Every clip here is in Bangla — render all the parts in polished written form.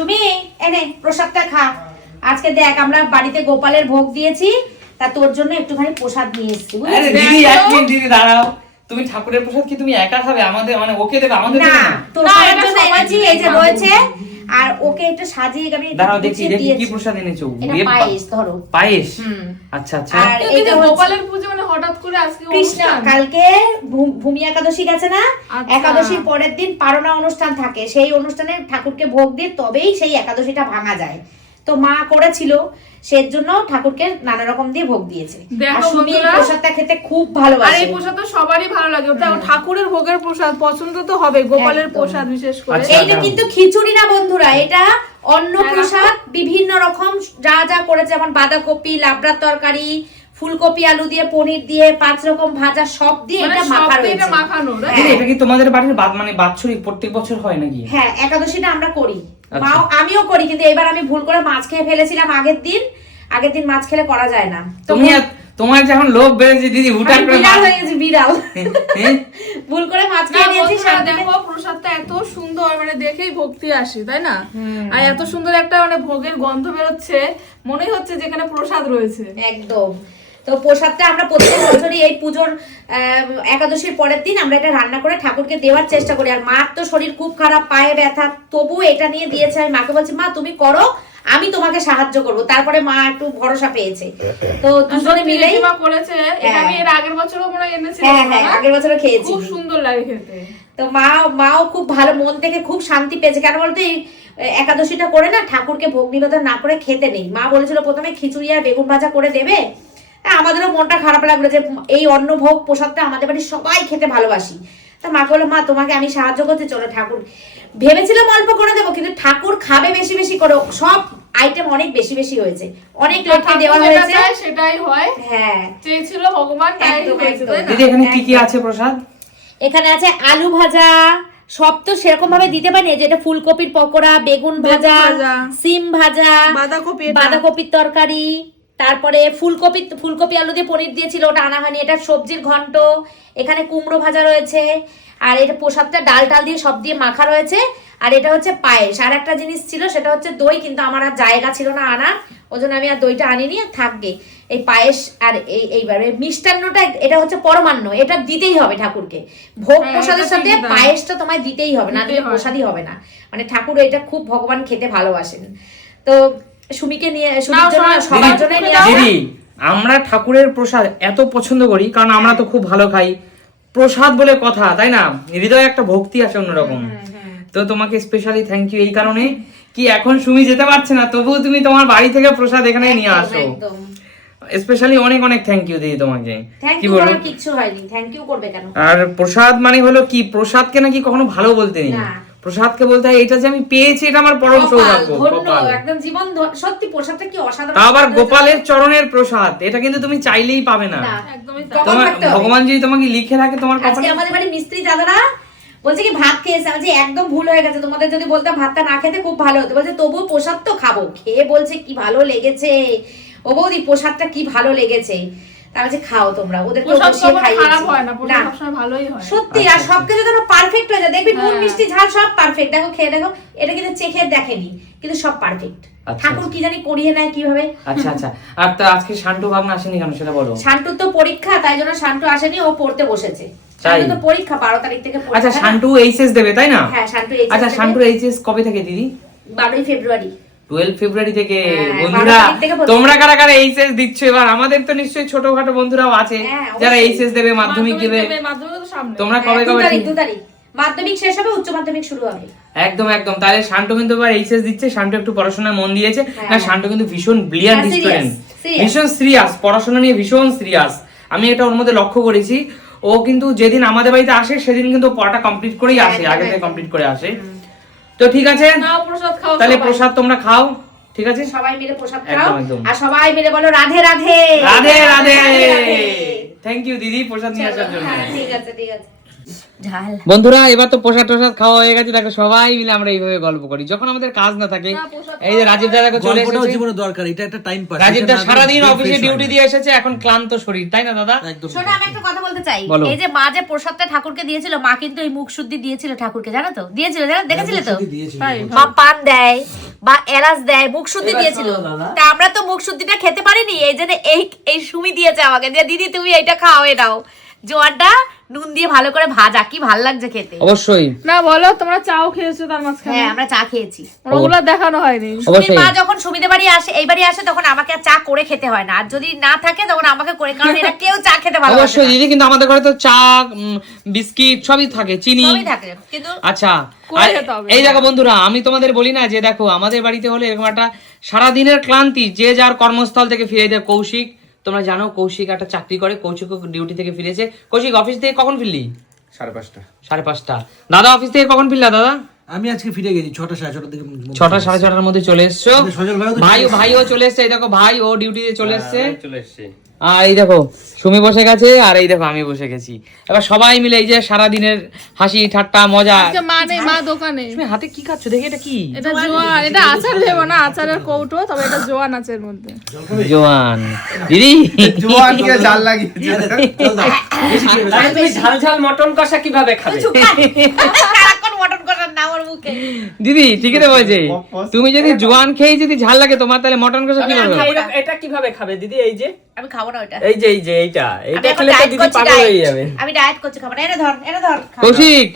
সুমি এনে প্রসাদটা খা। আজকে দেখ আমরা বাড়িতে গোপালের ভোগ দিয়েছি, তা তোর জন্য একটুখানি প্রসাদ নিয়ে এসেছি। আরে দিদি এক মিনিট দিদি দাঁড়াও, তুমি ঠাকুরের প্রসাদ কি তুমি একা খাবে? আমাদের মানে ওকে দেবে, আমাদের দেবে না, না? তোর জন্য এনেছি, এই যে রয়েছে। আর ওকে একটু সাজিয়ে আমি দাঁড়াও দেখি দেখি কি প্রসাদ এনেছো। এটা পায়েস ধরো। পায়েস? আচ্ছা আচ্ছা। আর এটা গোপালের পূজা মানে হঠাৎ করে আজকে কৃষ্ণ, কালকে ভূমি একাদশী গেছে না, একাদশীর পরের দিন পারনা অনুষ্ঠান থাকে, সেই অনুষ্ঠানে ঠাকুরকে ভোগ দিয়ে তবেই সেই একাদশীটা ভাঙা যায়। তো মা করেছিল, সেই জন্য ঠাকুরকে নানা রকম দিয়ে ভোগ দিয়েছে। আর সুমি এই প্রসাদটা খেতে খুব ভালোবাসে। আর এই প্রসাদ তো সবারই ভালো লাগে, ওটা ঠাকুরের ভোগের প্রসাদ, পছন্দ তো হবে গোপালের প্রসাদ বিশেষ করে। এইটা কিন্তু খিচুড়ি না বন্ধুরা, এটা অন্ন প্রসাদ, বিভিন্ন রকম যা যা করেছে, যেমন বাঁধাকপি, লাবড়ার তরকারি, ফুলকপি, আলু দিয়ে, পনির দিয়ে, 5 রকম ভাজা সব দিয়ে এটা মাখা রয়েছে। এটা মাখানো। এটা কি তোমাদের বাড়ির মানে বাৎসরিক প্রত্যেক বছর হয় নাকি? হ্যাঁ, একাদশীটা আমরা করি, মাও আমিও করি, কিন্তু এবার আমি ভুল করে মাছ খেয়ে ফেলেছিলাম আগের দিন মাছ খেলে করা যায় না। তুমি তোমার যখন লোভ বেড়েছে দিদি, হুটার করে বিড়াল হয়ে গেছে, বিড়াল ভুল করে মাছ খেয়ে নিয়েছি। দেখো প্রসাদটা এত সুন্দর, মানে দেখেই ভক্তি আসে, তাই না? আর এত সুন্দর একটা মানে ভোগের গন্ধ বেরোচ্ছে, মনে হচ্ছে যেখানে প্রসাদ রয়েছে একদম। তো প্রসাদটা আমরা প্রত্যেক বছরই এই পুজোর একাদশীর পরের দিন আমরা এটা রান্না করে ঠাকুরকে দেওয়ার চেষ্টা করি। আর মার তো শরীর খুব খারাপ, পায়ে ব্যথা, তবু এটা নিয়ে দিয়েছে। আমি মাকে বলছি, মা তুমি করো, আমি তোমাকে সাহায্য করব। তারপরে মা একটু ভরসা পেয়েছে, তো দুজনে মিলেই করেছে। এটা আমি এর আগের বছরও মনে এনেছি। হ্যাঁ, আগের বছরও খেয়েছি, খুব সুন্দর লাগে খেতে। তো মাও খুব ভালো, মন থেকে খুব শান্তি পেয়েছে। কেন বলতো, এই একাদশীটা করে না ঠাকুরকে ভোগ নিবেদন না করে খেতে নেই। মা বলেছিল প্রথমে খিচুড়ি আর বেগুন ভাজা করে দেবে, আমাদেরও মনটা খারাপ লাগলো যে এই অন্ন ভোগ প্রসাদটা আমাদের বাড়ির সবাই খেতে ভালোবাসি। তা মা বললো, মা তোমাকে আমি সাহায্য করতে, চলো ঠাকুর। ভেবেছিলাম অল্প করে দেবো, কিন্তু ঠাকুর খাবে বেশি বেশি করে, সব আইটেম অনেক বেশি বেশি হয়েছে, অনেক লোককে দেওয়া হয়েছে। সেটাই হয়, হ্যাঁ, চেয়েছিল ভগবান, তাই হয়েছে। দিদি এখানে কি কি আছে প্রসাদ? এখানে আছে আলু ভাজা, সব তো সেরকম ভাবে দিতে পারি না, যেটা ফুলকপির পকোড়া, বেগুন ভাজা, সিম ভাজা, বাঁধাকপির তরকারি, তারপরে ফুলকপি আলু দিয়ে পনির দিয়েছিল, ওটা আনা হয়নি। এটা সবজির ঘন্ট, এখানে কুমড়ো ভাজা রয়েছে, আর এটা প্রসাদটা ডাল দিয়ে সব দিয়ে মাখা রয়েছে। আর এটা হচ্ছে পায়েস। আর একটা জিনিস ছিল, সেটা হচ্ছে দই, কিন্তু আমার আর জায়গা ছিল না আনার, ওই জন্য আমি আর দইটা আনিনি। আর থাকবে এই পায়েস আর এইবারে মিষ্টান্নটা, এটা হচ্ছে পরমান্ন, এটা দিতেই হবে ঠাকুরকে। ভোগ প্রসাদের সাথে পায়েসটা তোমায় দিতেই হবে, না দিলে প্রসাদই হবে না। মানে ঠাকুর এটা খুব ভগবান খেতে ভালোবাসেন। তো সুমিকে নিয়ে, সবার জন্য দিদি আমরা ঠাকুরের প্রসাদ এত পছন্দ করি, কারণ আমরা তো খুব ভালো খাই। প্রসাদ বলে কথা, তাই না? হৃদয়ে একটা ভক্তি আছে অন্যরকম। তো তোমাকে স্পেশালি থ্যাংক ইউ এই কারণে কি, এখন সুমি যেতে পারছে না, তবুও তুমি তোমার বাড়ি থেকে প্রসাদ এখানে নিয়ে আসো। স্পেশালি অনেক অনেক থ্যাংক ইউ দিদি তোমাকে। কি বলবো, কিচ্ছু হয়নি, থ্যাংক ইউ করবে কেন? আর প্রসাদ মানে হলো কি, প্রসাদকে নাকি কখনো ভালো বলতে নেই, প্রসাদকে বলতে হয় এটা যে আমি পেয়েছি, এটা আমার পরম সৌভাগ্য। একদম জীবন, সত্যি প্রসাদটা কি অসাধারণ। আবার গোপালের চরণের প্রসাদ, এটা কিন্তু তুমি চাইলেই পাবে না। তোমার ভগবান যদি তোমাকে লিখে রাখে তোমার কপালে। আজকে আমাদের বাড়ি মিস্ত্রি দাদারা বলছে কি ভাত খেয়েছে, আমি একদম ভুল হয়ে গেছে, তোমাদের যদি বলতাম ভাতটা না খেতে খুব ভালো হতো। বলছে তবুও প্রসাদ তো খাবো, খেয়ে বলছে কি ভালো লেগেছে, ও বৌদি প্রসাদটা কি ভালো লেগেছে। তার কাছে খাও তোমরা, ওদেরকে সত্যি। আর সবকিছু যেন পারফেক্ট হয়ে যায়, দেখবি নুন মিষ্টি ঝাল সব পারফেক্ট। দেখো খেয়ে দেখো, এটা কিন্তু চেখে দেখেনি, কিন্তু সব পারফেক্ট। ঠাকুর কি জানি করিয়ে নেয় কিভাবে। আচ্ছা আচ্ছা। আর তো আজকে শান্টু ভাবনা আসেনি কেন সেটা বলো। শান্টুর তো পরীক্ষা, তাই জন্য শান্টু আসেনি, ও পড়তে বসেছে। শান্টু তো পরীক্ষা 12 তারিখ থেকে। আচ্ছা, শান্টু এইচএস দেবে তাই না? হ্যাঁ, শান্টু এইচএস। আচ্ছা, শান্টু এইচএস কবে থেকে দিদি? 12 ফেব্রুয়ারি। 12 ফেব্রুয়ারি থেকে। বন্ধুরা তোমরা কারা কারা এইচএস দিচ্ছ এবার? আমাদের তো নিশ্চয়ই ছোটখাটো বন্ধুরাও আছে যারা এইচএস দেবে, মাধ্যমিক দেবে। তোমরা কবে 2 তারিখ মাধ্যমিক শেষ হবে, উচ্চ মাধ্যমিক শুরু হবে। একদম একদম। তাহলে শান্টু কিন্তু এবার এইচএস দিচ্ছে। শান্টু একটু পড়াশোনায় মন দিয়েছে না, শান্টু কিন্তু ভীষণ ব্রিলিয়ান্ট স্টুডেন্ট, ভীষণ সিরিয়াস, পড়াশোনা নিয়ে ভীষণ সিরিয়াস। আমি এটা ওর মধ্যে লক্ষ্য করেছি। ও কিন্তু যেদিন আমাদের বাড়িতে আসে সেদিন কিন্তু পড়াটা কমপ্লিট করেই আসে, আগে থেকে কমপ্লিট করে আসে। তো ঠিক আছে, তাহলে প্রসাদ তোমরা খাও, ঠিক আছে? সবাই মিলে প্রসাদ খাও, আর সবাই মিলে বলো রাধে রাধে। রাধে রাধে। থ্যাংক ইউ দিদি প্রসাদ নিয়ে আসার জন্য। ঠিক আছে ঠিক আছে। বন্ধুরা এবার তো প্রসাদ টোসাদ খাওয়া হয়ে গেছে। দেখো সবাই মিলে আমরা এইভাবে গল্প করি যখন আমাদের কাজ না থাকে। এই যে রাজীব দাদা চলে এসেছে, জীবনে দরকার, এটা একটা টাইম পাস। রাজীব দা সারাদিন অফিসে ডিউটি দিয়ে এসেছে, এখন ক্লান্ত শরীর, তাই না দাদা? শোনো, আমি একটা কথা বলতে চাই। এই যে মা যে প্রসাদটা ঠাকুরকে দিয়েছিল, মা কিন্তু এই মুখ শুদ্ধি দিয়েছিল ঠাকুরকে, জানো তো? দিয়েছিল, জানো, দেখেছিলে তো? মা পান দেয়, বা এলাচ দেয়, মুখশুদ্ধি দিয়েছিল। তা আমরা তো মুখশুদ্ধিটা খেতে পারিনি, এই জন্য এই সুমি দিয়েছে আমাকে যে দিদি তুমি এইটা খাও, এ নাও জোয়ানটা নুন দিয়ে ভালো করে ভাজা, কি ভালো লাগছে খেতে। অবশ্যই না বলো, তোমরা চাও খেয়েছো তার মাঝখানে? হ্যাঁ আমরা চা খেয়েছি, ওগুলো দেখানো হয়নি। সুমির মা যখন সুমিদের বাড়ি আসে, এই বাড়ি আসে, তখন আমাকে আর চা করে খেতে হয় না, আর যদি না থাকে তখন আমাকে করে, কারণ এরা কেউ চা খেতে ভালো অবশ্যই দিদি, কিন্তু আমাদের ঘরে তো চা বিস্কিট সবই থাকে, চিনি সবই থাকে, কিন্তু আচ্ছা। এই দেখো বন্ধুরা, আমি তোমাদের বলি না যে দেখো আমাদের বাড়িতে হলে এরকম একটা সারাদিনের ক্লান্তি যে যার কর্মস্থল থেকে ফিরে দেয়। কৌশিক, তোমরা জানো কৌশিক একটা চাকরি করে, কৌশিক ডিউটি থেকে ফিরেছে। কৌশিক অফিস থেকে কখন ফিরলি? 5:30। 5:30। দাদা অফিস থেকে কখন ফিরলা দাদা? আমি আজকে ফিরে গেছি 6টা 6:30 দিকে। 6টা 6:30 মধ্যে চলে এসছো। সজল ভাইও চলে এসছে। এই দেখো ভাই ও ডিউটিতে চলে এসছে। চলে এসছে। আর এই দেখো সুমি বসে গেছে, আর এই দেখো আমি বসে গেছি। এবার সবাই মিলে এই যে সারাদিনের হাসি ঠাট্টা মজা। মা নেই, মা দোকানে। তুমি হাতে কি খাচ্ছ দেখি? এটা কি? এটা জোয়ান, এটা আচার ভেবো না, আচারের কৌটো, তবে এটা জোয়ান আছে এর মধ্যে। জোয়ান দিদি, জোয়ান কে জাল লাগিয়েছে। তাহলে তুমি ঝাল ঝাল মটন কষা কিভাবে খাবে? সারাক্ষণ মটন কষার নাম ওর মুখে। দিদি ঠিকই তো বলছে, তুমি যদি জোয়ান খেয়ে যদি ঝাল লাগে তোমার, তাহলে মটন কষা কি হবে? এটা কিভাবে খাবে দিদি? এই যে আমি খাবো না ওটা, এই যে এইটা আমি এখন খেলে তো ডায়েট দিদি করছি, পাগল হয়ে যাবে। আমি ডায়েট করছি, খাবো না। এনে ধর খাবো। কৌশিক,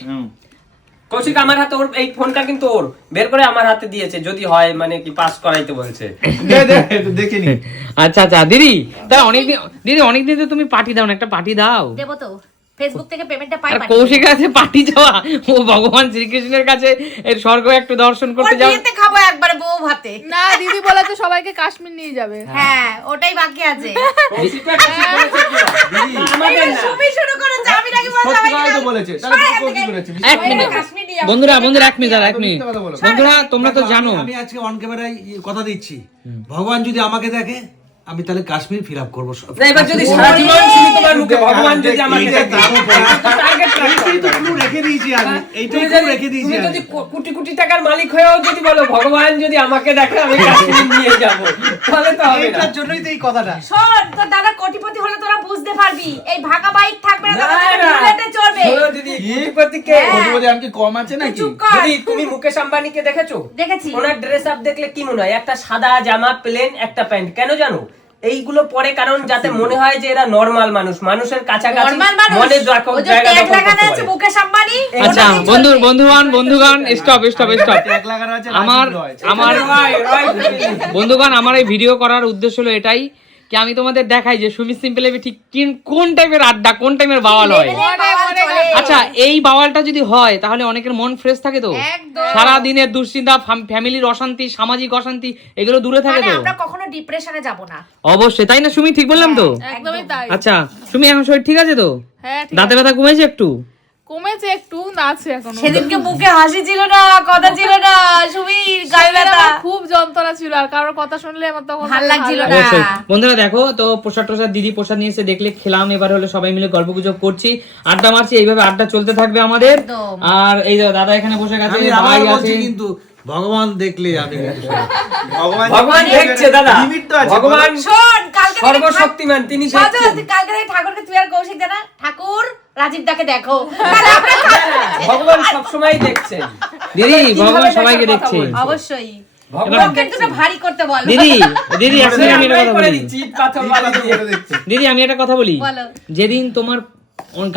কৌশিক আমার হাতে, ওর এই ফোনটা কিন্তু ওর বের করে আমার হাতে দিয়েছে, যদি হয় মানে কি পাস করাইতে বলছে। দেখে নি। আচ্ছা আচ্ছা দিদি, তাহলে অনেকদিন তো তুমি পার্টি দাও না, একটা পার্টি দাও। দেবো তো, ফেসবুক থেকে পেমেন্টটা পাই। আর কৌশিক আছে পার্টি যাওয়া, ও ভগবান শ্রীকৃষ্ণের কাছে এর স্বর্গ একটু দর্শন করতে যাও। বিয়েতে খাবো একবারে বউ ভাতে। না দিদি বলেছে সবাইকে কাশ্মীর নিয়ে যাবে। হ্যাঁ ওটাই বাকি আছে। আমাদের না। সুমি শুরু করেছে, আমি নাকি বললাম সত্যি কথাই তো বলেছে। তাহলে তুই কি করেছিস? এক মিনিট কাশ্মীর নিয়ে যাবো। বন্ধুরা, এক মিনিট বন্ধুরা, তোমরা তো জানো আমি আজকে অন ক্যামেরায় কথা দিচ্ছি, ভগবান যদি আমাকে দেখে আমি তাহলে কাশ্মীর ফিল আপ করবো। না, এবার যদি সারা জীবন শুনি তোমার মুখে ভগবান যদি আমাকে দেখে, টার্গেট রেখে দিয়েছি আমি, এইটাই রেখে দিয়েছি তুমি আমি। যদি কোটি কোটি টাকার মালিক হয়েও যদি বলো ভগবান যদি আমাকে দেখে আমি কাশ্মীর নিয়ে যাব, তাহলে তো হবে না। এইটার জন্যই তো এই কথাটা। শোন, তোর দাদা কোটিপতি হলে তোরা বুঝতে পারবি, এই ভাগা বাইক থাকবে না, না, তোদের না। বুলেটে চড়বে। শোনো দিদি, কোটিপতিকে কোটিপতি আর কি কম আছে নাকি? চুপ কর। দিদি, তুমি মুকেশ আম্বানিকে দেখেছো? দেখেছি। ওনার ড্রেস আপ দেখলে কি মনে হয়? একটা সাদা জামা, প্লেন একটা প্যান্ট। কেন জানো? এইগুলো পরে কারণ যাতে মনে হয় যে এরা নরমাল মানুষ, মানুষের কাছাকাছি নরমাল মানুষ, মনে রাখো ওই যে জায়গা ট্যাগ দখল লাগানো করতে আছে পারে। মুকেশ আম্বানি। আচ্ছা বন্ধুগণ স্টপ। এক লাগানো আছে আমার Right. বন্ধুগণ, আমার এই ভিডিও করার উদ্দেশ্য হলো এটাই কি আমি তোমাদের দেখাই যে সুমি সিম্পল ঠিক কোন টাইপের আড্ডা, কোন টাইপের বাওয়াল হয়। আচ্ছা এই বাওয়ালটা যদি হয় তাহলে অনেকের মন ফ্রেশ থাকে তো, একদম। সারা দিনের দুশ্চিন্তা, ফ্যামিলির অশান্তি, সামাজিক অশান্তি এগুলো দূরে থাকে মানে তো। আমরা কখনো ডিপ্রেশনে যাব না। অবশ্যই, তাই না সুমি? ঠিক বললাম তো? একদমই তাই। আচ্ছা সুমি, এখন শরীর ঠিক আছে তো? হ্যাঁ ঠিক দাঁতে ব্যথা কমেছে একটু? কমেছে একটু, না আছে এখনো। সেদিনকে মুখে হাসি ছিল না, কথা ছিল না, সুমি গায়ে ব্যথা, আমার খুব যন্ত্রণা ছিল, আর কারোর কথা শুনলে আমার তখন ভাল লাগছিল না। অবশ্যই বন্ধুরা, দেখো তো প্রসাদ দিদি প্রসাদ নিয়ে এসে দেখলে খেলাম, এবার হলো সবাই মিলে গল্প গুজব করছি, আড্ডা মারছি, এইভাবে আড্ডা চলতে থাকবে আমাদের। একদম। আর এই দেখো দাদা এখানে বসে গেছে, আমি ভাই আবার আছে। বলছি কিন্তু ভগবান দেখলে আমি ভগবান দেখছে দাদা, লিমিট তো আছে। ভগবান শোন, কালকে থেকে সর্বশক্তিমান, তিনি দেখছেন। কালকে থেকে ঠাকুরকে তুই আর কৌশিক জানা, ঠাকুর রাজীব দাকে দেখো, তাহলে আমরা ভগবান সবসময় দেখছেন দিদি ভগবান কিভাবে সবাইকে দেখার কথা দেখছে। বলছো? অবশ্যই ভগবান পকেট দুটো ভারী করতে বল। দিদি এক সেকেন্ড আমি একটা কথা করে বলি। দিচ্ছি, ইট পাথর বালি দিয়ে। দিদি আমি একটা কথা বলি, বলো। যেদিন তোমার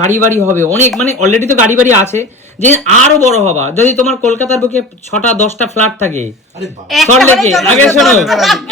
গাড়ি বাড়ি হবে অনেক, মানে অলরেডি তো গাড়ি বাড়ি আছে, যে আরো বড় হবা, যদি তোমার কলকাতার বুকে 6টা 10টা ফ্ল্যাট থাকে আরে বাবা, একটা সরলেকে, হলে আগে যথেষ্ট। শোনো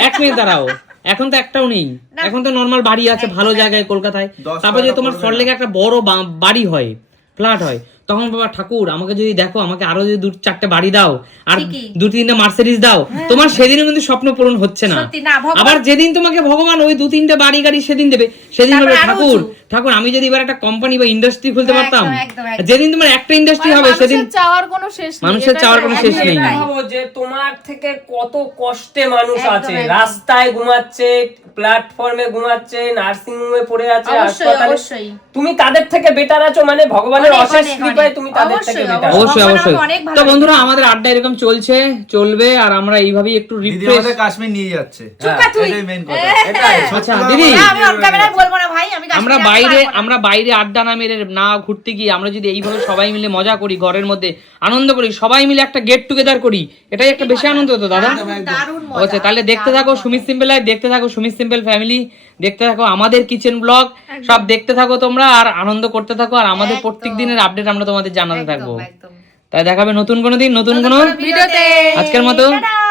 1 মিনিট দাঁড়াও, এখন তো একটাও নেই, এখন তো নর্মাল বাড়ি আছে ভালো জায়গায় কলকাতায়, 10 তারপর যদি টাকা তোমার পড়বে সরলেকে একটা বড় বাড়ি হয়, ফ্ল্যাট হয়, তখন বাবা ঠাকুর আমাকে যদি দেখো, আমাকে আরো যদি 2-4টে বাড়ি দাও, আর ঠিকই। 2-3টে মার্সিডিজ দাও, তোমার সেদিনও কিন্তু স্বপ্ন পূরণ হচ্ছে না। সত্যি না, ভগবান- আবার যেদিন তোমাকে ভগবান ওই 2-3টে বাড়ি গাড়ি সেদিন দেবে, সেদিন তারপর বলবে আরো ঠাকুর উঁচু। ঠাকুর আমি যদি এবার একটা কোম্পানি বা ইন্ডাস্ট্রি খুলতে একদম, পারতাম। একদম, একদম। যেদিন তোমার একটা ইন্ডাস্ট্রি মানে হবে সেদিন মানুষের চাওয়ার কোনো শেষ নেই। মানুষের এটাই চাওয়ার তো কোনো একদমই শেষ নেই। তাই। ভাবো যে তোমার থেকে কত কষ্টে মানুষ একদম, আছে, একদম। রাস্তায় ঘুমাচ্ছে, প্ল্যাটফর্মে ঘুমাচ্ছে, নার্সিং হোমে পড়ে আছে, অবশ্যই, হাসপাতালে। অবশ্যই। তুমি তাদের থেকে বেটার আছো, মানে ভগবানের অনেক, অশেষ অনেক, কৃপায় অনেক। তুমি তাদের অবশ্যই, থেকে বেটার। অবশ্যই ভগবান অবশ্যই। আমাকে অনেক ভালো তো বন্ধুরা রেখেছে। আমাদের আড্ডা এরকম চলবে, আর আমরা এইভাবেই একটু দিদি রিফ্রেশ। আমাদের কাশ্মীর নিয়ে যাচ্ছে। চুপ কর তুই। এটাই মেইন কথা। আচ্ছা দিদি, না, আমি অন ক্যামেরায় বলবো না ভাই, আমি আমরা কাশ্মীরে আমরা বাইরে আড্ডা না মেরে না ঘুরতে গিয়ে আমরা যদি এইভাবে সবাই মিলে মজা করি, ঘরের মধ্যে আনন্দ করি, সবাই মিলে একটা গেট টুগেদার করি, এটাই একটা বেশি আনন্দ হতো দাদা। দারুণ আচ্ছা তাহলে দেখতে থাকো সুমিত সিম্পল লাইফ, দেখতে থাকো সুমিত সিম্পল ফ্যামিলি, দেখতে থাকো আমাদের কিচেন ব্লগ, সব দেখতে থাকো তোমরা আর আনন্দ করতে থাকো, আর আমাদের প্রত্যেক দিনের আপডেট আমরা তোমাদের জানাতে থাকবো। একদম। তাই দেখাবে নতুন কোনো দিন নতুন কোনো ভিডিওতে। আজকের মতো টাটা।